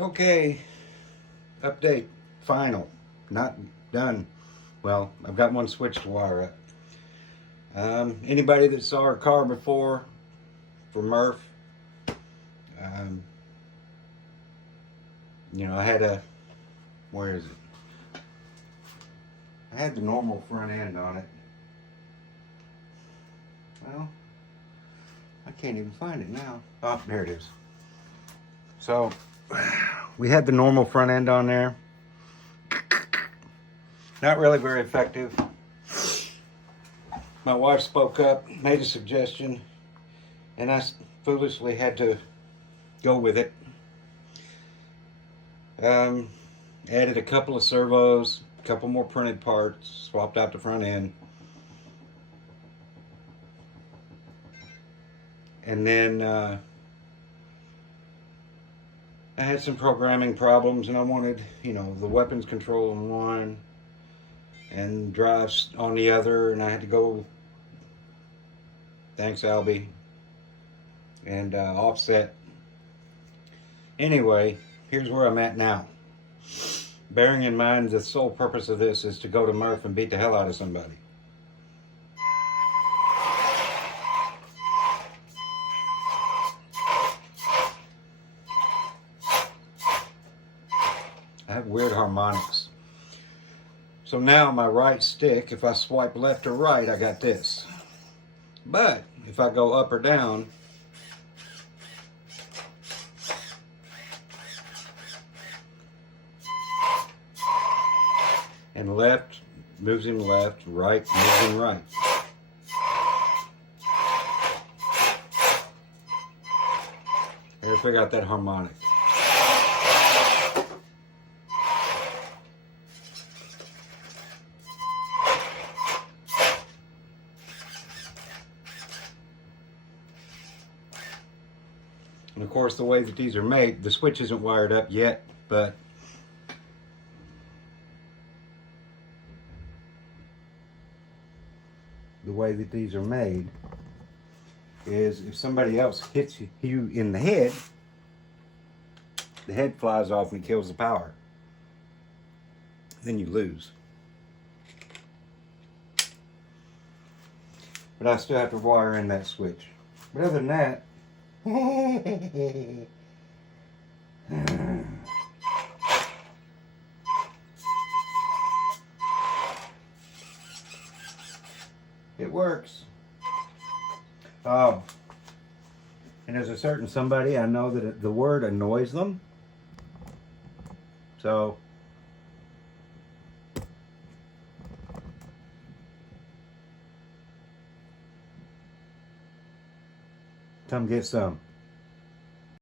Okay, update, final, not done. Well, I've got one switch to wire up. Anybody that saw our car before for MRRF, you know, I had a, where is it? I had the normal front end on it. Well, I can't even find it now. Oh, there it is. So, we had the normal front end on there. Not really very effective. My wife spoke up, made a suggestion, and I foolishly had to go with it. Added a couple of servos, a couple more printed parts, swapped out the front end. And then I had some programming problems, and I wanted, you know, the weapons control on one and drives on the other, and I had to go, thanks Albie, and offset. Anyway, here's where I'm at now. Bearing in mind the sole purpose of this is to go to MRRF and beat the hell out of somebody. I have weird harmonics. So now my right stick, if I swipe left or right, I got this. But if I go up or down, and left moves him left, right moves him right. I gotta figure out that harmonic. And of course, the way that these are made, the switch isn't wired up yet, but the way that these are made is if somebody else hits you in the head flies off and kills the power. Then you lose. But I still have to wire in that switch. But other than that, it works. Oh, and there's a certain somebody I know that the word annoys them. So come get some.